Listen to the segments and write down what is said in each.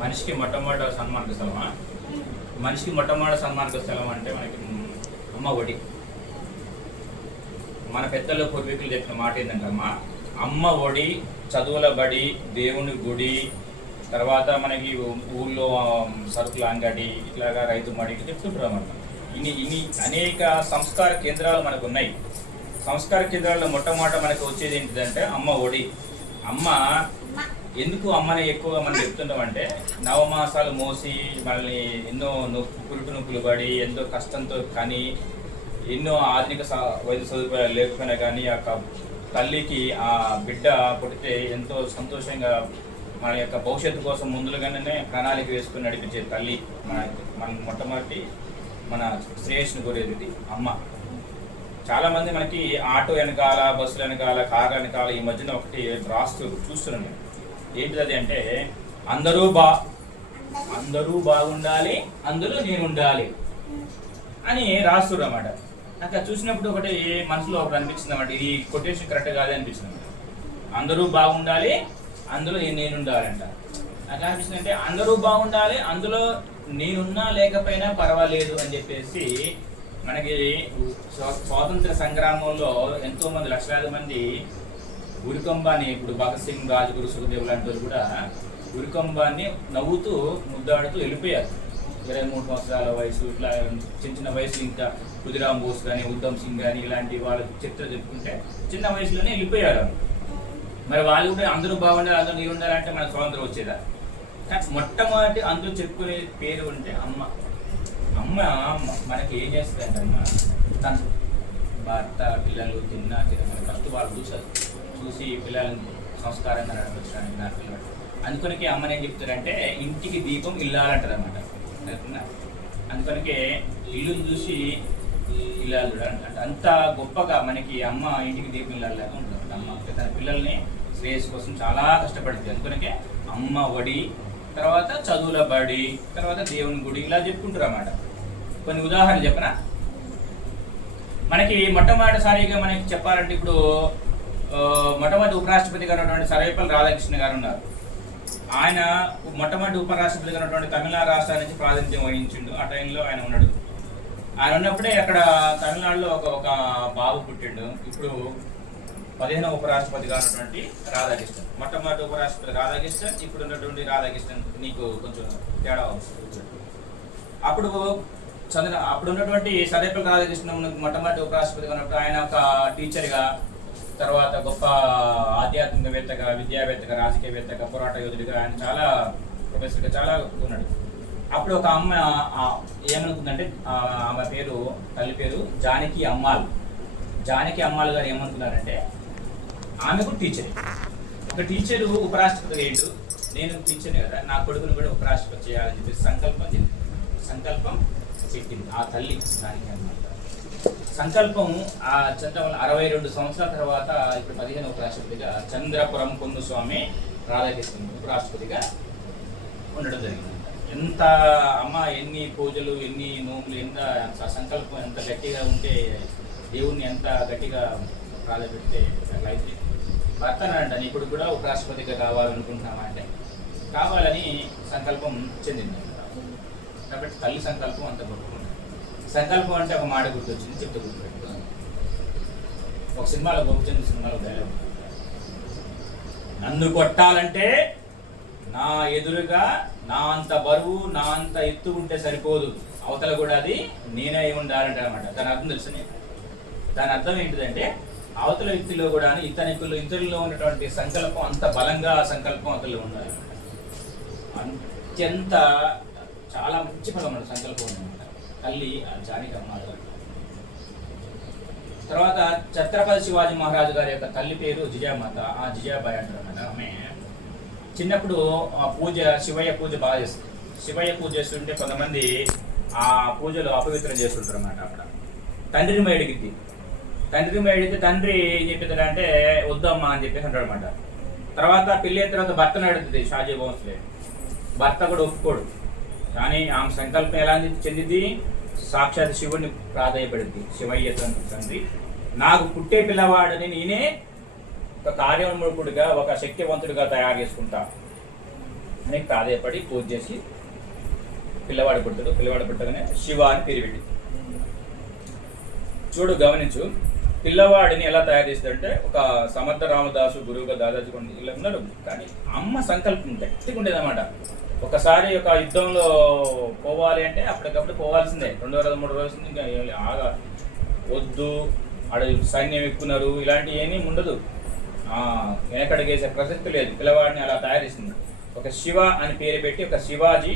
మనిషికి మొట్టమొదటి సన్మార్గ స్థలమా? మనిషికి మొట్టమొదటి సన్మార్గ స్థలం అంటే మనకి అమ్మ ఒడి. మన పెద్దలు పూర్వీకులు చెప్పిన మాట ఏంటంటే అమ్మ ఒడి, చదువుల బడి, దేవుని గుడి, తర్వాత మనకి ఊళ్ళో సరుకుల అంగడి, ఇట్లాగా రైతు మడి చెప్తుంటారు అన్నమాట. ఇన్ని అనేక సంస్కార కేంద్రాలు మనకు ఉన్నాయి. సంస్కార కేంద్రాల్లో మొట్టమొదట మనకు వచ్చేది ఏంటిదంటే అమ్మ ఒడి. అమ్మ ఎందుకు అమ్మని ఎక్కువగా మనం చెప్తుంటామంటే నవమాసాలు మోసి మనల్ని ఎన్నో పురుటు నొప్పులు పడి ఎంతో కష్టంతో కానీ ఎన్నో ఆధునిక వైద్య సదుపాయాలు లేకపోయినా కానీ ఆ తల్లికి ఆ బిడ్డ పుట్టితే ఎంతో సంతోషంగా మన యొక్క భవిష్యత్తు కోసం ముందుగానే ప్రణాళిక వేసుకుని నడిపించే తల్లి మన మొట్టమొదటి మన శ్రేయస్సును కోరేది అమ్మ. చాలామంది మనకి ఆటో వెనకాల, బస్సుల వెనకాల, కారు వెనకాల ఈ మధ్యన ఒకటి చూస్తున్నాను. ఏంటిది అది అంటే అందరూ బాగుండాలి, అందులో నేను ఉండాలి అని రాస్తున్నారు అన్నమాట. నాకు అది చూసినప్పుడు ఒకటి మనసులో ఒకటి అనిపించింది అన్నమాట. ఈ కొటేషన్ కరెక్ట్ కాదే అనిపించింది. అందరూ బాగుండాలి, అందులో నేను ఉండాలంట. అట్లా అనిపిస్తుంది. అంటే అందరూ బాగుండాలి, అందులో నేనున్నా లేకపోయినా పర్వాలేదు అని చెప్పేసి మనకి స్వాతంత్ర సంగ్రామంలో ఎంతో మంది, లక్షలాది మంది ఉరికంబాన్ని, ఇప్పుడు భగత్ సింగ్, రాజ్గురు, సుఖదేవ్ లాంటి వాళ్ళు కూడా ఉరికంబాన్ని నవ్వుతూ ముద్దాడుతూ వెళ్ళిపోయారు. 23 సంవత్సరాల వయసు, ఇట్లా చిన్న వయసు. ఇంకా ఖుదిరామ్ బోస్ కానీ, ఉద్దమ్ సింగ్ కానీ ఇలాంటి వాళ్ళ చరిత్ర చెప్పుకుంటే చిన్న వయసులోనే వెళ్ళిపోయారు. మరి వాళ్ళు కూడా అందరూ బాగుండాలి, అందరూ నీ ఉండాలంటే మన స్వాతంత్రం వచ్చేదా? కానీ మొట్టమొదటి అందరూ చెప్పుకునే పేరు ఉంటే అమ్మ. అమ్మ మనకి ఏం చేస్తుంది అంటే అమ్మ తన భర్త, పిల్లలు తిన్నా ఫస్ట్ వాళ్ళు చూసి పిల్లలను సంస్కారంగా నడపచ్చడానికి నా పిల్లలు. అందుకనికే అమ్మని ఏం చెప్తారంటే ఇంటికి దీపం ఇల్లాలంటారు అన్నమాట. అందుకనికే ఇల్లుని చూసి ఇల్లాలు చూడాలంట. అంత గొప్పగా మనకి అమ్మ ఇంటికి దీపం ఇల్లాలాగా ఉంటుంది. అమ్మ తన పిల్లల్ని శ్రేయస్ కోసం చాలా కష్టపడుతుంది. అందుకనికే అమ్మ ఒడి, తర్వాత చదువుల బడి, తర్వాత దేవుని గుడి, ఇలా చెప్పుకుంటారు అన్నమాట. కొన్ని ఉదాహరణలు చెప్పనా? మనకి మొట్టమొదటిసారిగా మనకి చెప్పాలంటే ఇప్పుడు మొట్టమొదటి ఉపరాష్ట్రపతిగా ఉన్నటువంటి సర్వేపల్లి రాధాకృష్ణ గారు ఉన్నారు. ఆయన మొట్టమొదటి ఉపరాష్ట్రపతిగా ఉన్నటువంటి తమిళనాడు రాష్ట్రాల నుంచి ప్రాతినిధ్యం వహించిండు. ఆ టైంలో ఆయన ఉన్నాడు. ఆయన ఉన్నప్పుడే అక్కడ తమిళనాడులో ఒక బాబు పుట్టిండు. ఇప్పుడు 15వ ఉపరాష్ట్రపతిగా ఉన్నటువంటి రాధాకృష్ణన్. మొట్టమొదటి ఉపరాష్ట్రపతి రాధాకృష్ణన్, ఇప్పుడు ఉన్నటువంటి రాధాకృష్ణన్ నీకు కొంచెం తేడా వస్తుంది. అప్పుడు ఉన్నటువంటి సర్వేపల్లి రాధాకృష్ణన్ మొట్టమొదటి ఉపరాష్ట్రపతిగా ఉన్నప్పుడు ఆయన ఒక టీచర్గా, తర్వాత గొప్ప ఆధ్యాత్మికవేత్తగా, విద్యావేత్తగా, రాజకీయవేత్తగా, పోరాట యోధుడిగా ఆయన చాలా ప్రొఫెసర్గా చాలా ఉన్నాడు. అప్పుడు ఒక అమ్మ ఏమనుకుందంటే ఆమె పేరు, తల్లి పేరు జానకి అమ్మాల్. జానకి అమ్మాల్ గారు ఏమనుకున్నారంటే ఆమె కూడా టీచరే. ఒక టీచరు ఉపరాష్ట్రపతి అయ్యాడు, నేను టీచర్ని కదా, నా కొడుకును కూడా ఉపరాష్ట్రపతి చేయాలని చెప్పేసి సంకల్పం చెప్పింది ఆ తల్లి జానకి అమ్మాల్. సంకల్పం ఆ 62 సంవత్సరాల తర్వాత ఇప్పుడు 15వ ఉపరాష్ట్రపతిగా చంద్రపురం పొన్నుస్వామి రాధాకృష్ణన్ ఉపరాష్ట్రపతిగా ఉండడం జరిగింది. ఎంత అమ్మ ఎన్ని పూజలు, ఎన్ని నోములు, ఎంత సంకల్పం ఎంత గట్టిగా ఉంటే దేవుణ్ణి ఎంత గట్టిగా ప్రాధాన్యపెడితే అట్లా అయితే. భర్తనంట నీ కొడుకు కూడా ఉపరాష్ట్రపతిగా కావాలనుకుంటున్నామా అంటే కావాలని సంకల్పం చెందింది. కాబట్టి తల్లి సంకల్పం అంత గొప్ప. సంకల్పం అంటే ఒక మాట గుర్తొచ్చింది, చెప్తే గుర్తుపెట్టుకున్నాను. ఒక సినిమాలో, గోపిచంద్ర సినిమాలో డైలాగ్, నన్ను కొట్టాలంటే నా ఎదురుగా నా అంత బరువు, నా అంత ఎత్తు ఉంటే సరిపోదు, అవతల కూడా అది నేనే ఉండాలంటే అనమాట. దాని అర్థం తెలుసు. దాని అర్థం ఏంటిదంటే అవతల వ్యక్తిలో కూడా ఇతరుల్లో ఉన్నటువంటి సంకల్పం అంత బలంగా ఆ సంకల్పం అతలో ఉండాలి. అత్యంత చాలా మంచి బలమైన సంకల్పం ఉందన్నమాట తల్లి జానకి అమ్మాల్. తర్వాత ఛత్రపతి శివాజీ మహారాజు గారి యొక్క తల్లి పేరు జిజామాత. ఆ జిజాబాయి అంటారు అన్నమాట. ఆమె చిన్నప్పుడు పూజ, శివయ్య పూజ బాగా చేస్తుంది. శివయ్య పూజ చేస్తుంటే కొంతమంది ఆ పూజలు అపవిత్రం చేస్తుంటారు అన్నమాట. అక్కడ తండ్రిని మేడిగిద్ది. తండ్రి ఏం చెప్పేదంటే వద్దమ్మా అని చెప్పేసి అంటాడు అనమాట. తర్వాత పెళ్ళి అయిన తర్వాత భర్తను అడుగుతుంది షాజీ బోన్స్లే. భర్త కూడా ఒప్పుకోడు. కానీ ఆమె సంకల్పం ఎలా చెందింది? సాక్షాత్ శివుడిని ప్రాధాన్యపడింది. శివయ్య తండ్రి నాకు పుట్టే పిల్లవాడని నేనే ఒక కార్యోన్ముఖుడిగా, ఒక శక్తివంతుడిగా తయారు చేసుకుంటా అని ప్రాధేయపడి పూజ చేసి పిల్లవాడు పుట్టాడు. పిల్లవాడు పుట్టగానే శివ అని పేరు పెట్టి చూడు, గమనించు, పిల్లవాడిని ఎలా తయారు చేస్తాడంటే ఒక సమర్థ రామదాసు గురువుగా దాదాపు ఇలా ఉన్నారు. కానీ అమ్మ సంకల్పం గట్టిగా ఉండేది అనమాట. ఒకసారి ఒక యుద్ధంలో పోవాలి అంటే అప్పటికప్పుడు పోవాల్సిందే. 2 రోజులు 3 రోజులు ఇంకా ఆగా వద్దు, ఆడ సైన్యం ఎక్కున్నారు, ఇలాంటివి ఏమీ ఉండదు. వెనకడుగేసే ప్రసక్తి లేదు. పిల్లవాడిని అలా తయారు చేసింది. ఒక శివ అని పేరు పెట్టి ఒక శివాజీ,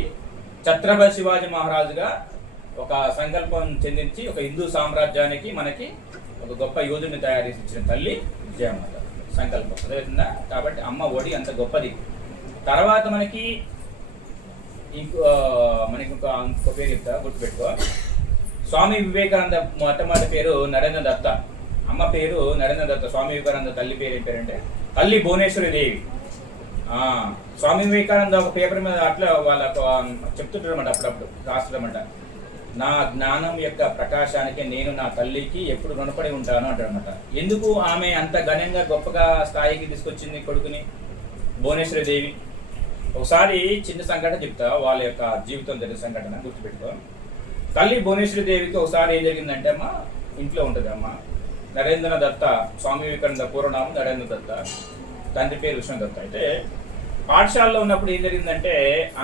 ఛత్రపతి శివాజీ మహారాజుగా ఒక సంకల్పం చెందించి ఒక హిందూ సామ్రాజ్యానికి మనకి ఒక గొప్ప యోధుడిని తయారు చేసి ఇచ్చిన తల్లి విజయమాత. సంకల్పం అర్థమవుతుందా? కాబట్టి అమ్మ ఒడి అంత గొప్పది. తర్వాత మనకి ఇంకో పేరు చెప్తా, గుర్తుపెట్టుకో. స్వామి వివేకానంద మొట్టమొదటి పేరు నరేంద్ర దత్త. అమ్మ పేరు నరేంద్ర దత్త. స్వామి వివేకానంద తల్లి పేరు ఏం పేరంటే తల్లి భువనేశ్వరి దేవి. స్వామి వివేకానంద ఒక పేపర్ మీద అట్లా వాళ్ళకు చెప్తుంటారన్నమాట, అప్పుడప్పుడు రాస్తారన్నమాట. నా జ్ఞానం యొక్క ప్రకాశానికి నేను నా తల్లికి ఎప్పుడు రుణపడి ఉంటాను అంటారన్నమాట. ఎందుకు ఆమె అంత ఘనంగా గొప్పగా స్థాయికి తీసుకొచ్చింది కొడుకుని? భువనేశ్వరి దేవి. ఒకసారి చిన్న సంఘటన చెప్తా, వాళ్ళ యొక్క జీవితం జరిగిన సంఘటన గుర్తుపెట్టుకో. తల్లి భువనేశ్వరి దేవికి ఒకసారి ఏం జరిగిందంటే, అమ్మ ఇంట్లో ఉంటుంది అమ్మ నరేంద్ర దత్త. స్వామి వివేకానంద పూర్వనామం నరేంద్ర దత్త, తండ్రి పేరు విష్ణుదత్త. అయితే పాఠశాలలో ఉన్నప్పుడు ఏం జరిగిందంటే,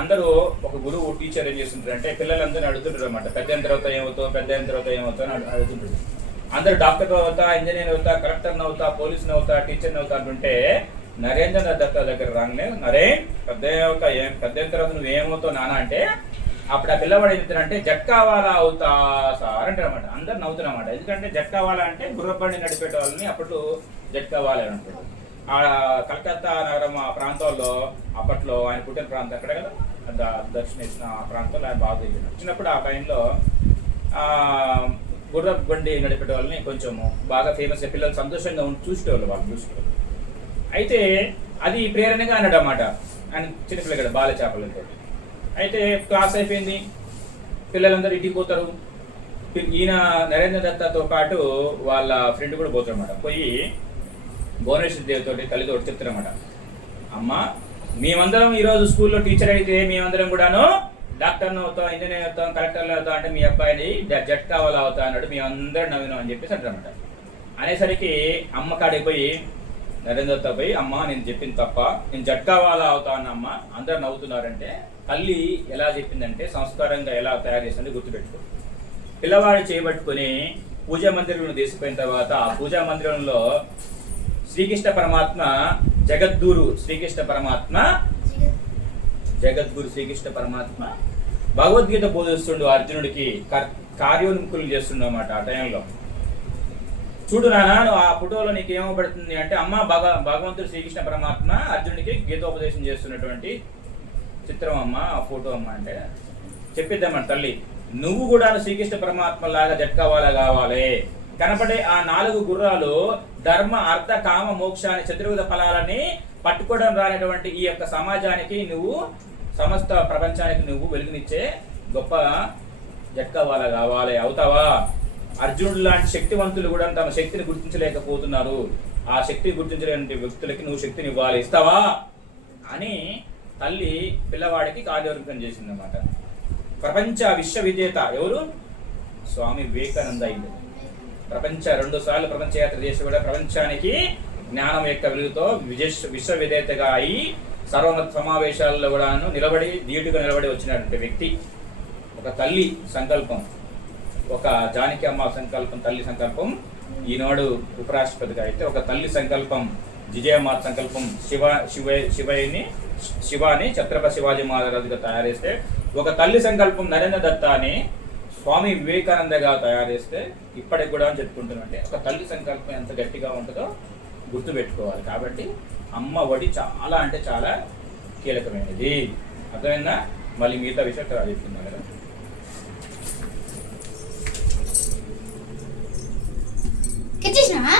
అందరూ ఒక గురువు టీచర్ ఏం చేస్తుంటారంటే పిల్లలందరినీ అడుగుతుంటారు అనమాట. పెద్ద అయిన తర్వాత ఏమవుతావు, పెద్ద అయిన తర్వాత ఏమవుతావు అని అడుగుతుంటారు. అందరు డాక్టర్ అవుతా, ఇంజనీర్ అవుతా, కలెక్టర్ని అవుతా, పోలీసుని అవుతా, టీచర్ని అవుతా అంటుంటే నరేంద్ర దత్త దగ్గర రాగానే, పెద్ద అయిన తర్వాత నువ్వు ఏమవుతావు నాన్న అంటే, అప్పుడు ఆ పిల్లవాడు ఏం చెప్తారంటే జట్కావాలా అవుతా సార్ అంటారు అనమాట. అందరు నవ్వుతున్నమాట. ఎందుకంటే జట్కావాలా అంటే గుర్రబండి నడిపేట వాళ్ళని అప్పుడు జట్కావాలా అని అంటారు. ఆ కలకత్తా నగరం ఆ ప్రాంతాల్లో అప్పట్లో ఆయన పుట్టిన ప్రాంతం అక్కడ కదా, దక్షిణ ప్రాంతంలో ఆయన బాగా తెలియదు. వచ్చినప్పుడు ఆ టైంలో గుర్ర బండి నడిపే వాళ్ళని కొంచెం బాగా ఫేమస్, పిల్లలు సంతోషంగా చూసేవాళ్ళు, వాళ్ళు చూసేవాళ్ళు. అయితే అది ప్రేరణగా అన్నాడు అన్నమాట. ఆయన చిన్నపిల్లగాడు బాల చేపలతో. అయితే క్లాస్ అయిపోయింది, పిల్లలందరూ ఇంటికి పోతారు. ఈయన నరేంద్ర దత్తతో పాటు వాళ్ళ ఫ్రెండ్ కూడా పోతారు అన్నమాట. పోయి భువనేశ్వరి దేవితో తల్లితో చెప్తారన్నమాట, అమ్మ మేమందరం ఈరోజు స్కూల్లో టీచర్ అయితే మేమందరం కూడాను డాక్టర్ని అవుతాం, ఇంజనీర్ అవుతాం, కలెక్టర్లు అవుతాం అంటే మీ అబ్బాయిని జట్కావాలా అవుతా అన్నాడు, మేమందరం నవ్వినాం అని చెప్పేసి అంటారన్నమాట. అనేసరికి అమ్మ కాడికి పోయి నరేంద్ర దత్త పోయి, అమ్మ నేను చెప్పింది తప్ప, నేను జట్కావాలా అవుతా అన్న అమ్మ, అందరు నవ్వుతున్నారంటే తల్లి ఎలా చెప్పిందంటే సంస్కారంగా ఎలా తయారు చేసింది గుర్తుపెట్టుకో. పిల్లవాడు చేయబట్టుకుని పూజా మందిరంలో తీసుకుపోయిన తర్వాత ఆ పూజా మందిరంలో శ్రీకృష్ణ పరమాత్మ జగద్గురు శ్రీకృష్ణ పరమాత్మ భగవద్గీత బోధిస్తుండు అర్జునుడికి, కార్యోన్ముఖులు చేస్తుండు అన్నమాట. ఆ టైంలో చూడు నాన్న, ఆ ఫోటోలో నీకు ఏమవుపడుతుంది అంటే, అమ్మ భగవంతుడు శ్రీకృష్ణ పరమాత్మ అర్జునుడికి గీతోపదేశం చేస్తున్నటువంటి చిత్రం అమ్మ, ఆ ఫోటో అమ్మ అంటే చెప్పిద్దామన్న తల్లి, నువ్వు కూడా శ్రీకృష్ణ పరమాత్మ లాగా జట్కావాలా కావాలి. కనపడే ఆ 4 గుర్రాలు ధర్మ అర్థ కామ మోక్షాన్ని చతుర్విధ ఫలాలని పట్టుకోవడం రానటువంటి ఈ యొక్క సమాజానికి నువ్వు, సమస్త ప్రపంచానికి నువ్వు వెలుగునిచ్చే గొప్ప జట్కావాలా కావాలి. అవుతావా? అర్జునుడు లాంటి శక్తివంతులు కూడా తమ శక్తిని గుర్తించలేకపోతున్నారు. ఆ శక్తిని గుర్తించలేని వ్యక్తులకి నువ్వు శక్తిని ఇవ్వాలి, ఇస్తావా అని తల్లి పిల్లవాడికి కార్యోన్ముఖం చేసిందన్నమాట. ప్రపంచ విశ్వవిజేత ఎవరు? స్వామి వివేకానంద అయింది. 2 సార్లు ప్రపంచ యాత్ర చేసి కూడా ప్రపంచానికి జ్ఞానం యొక్క వెలుగుతో విశ్వవిజేతగా అయి సర్వమత సమావేశాల్లో కూడా ధీటుగా నిలబడి వచ్చినటువంటి వ్యక్తి. ఒక తల్లి సంకల్పం, ఒక జానకి అమ్మ సంకల్పం, తల్లి సంకల్పం. ఈనాడు ఉపరాష్ట్రపతిగా అయితే ఒక తల్లి సంకల్పం విజయమాత సంకల్పం శివాని ఛత్రపతి శివాజీ మహారాజుగా తయారు చేస్తే, ఒక తల్లి సంకల్పం నరేంద్ర దత్త అని స్వామి వివేకానందగా తయారు చేస్తే ఇప్పటికి కూడా చెప్పుకుంటున్నట్టే ఒక తల్లి సంకల్పం ఎంత గట్టిగా ఉంటుందో గుర్తుపెట్టుకోవాలి. కాబట్టి అమ్మ ఒడి చాలా అంటే చాలా కీలకమైనది. అర్థమైందా? మళ్ళీ మిగతా విషయం చెప్తున్నాను కదా. కట్ చేసినావా?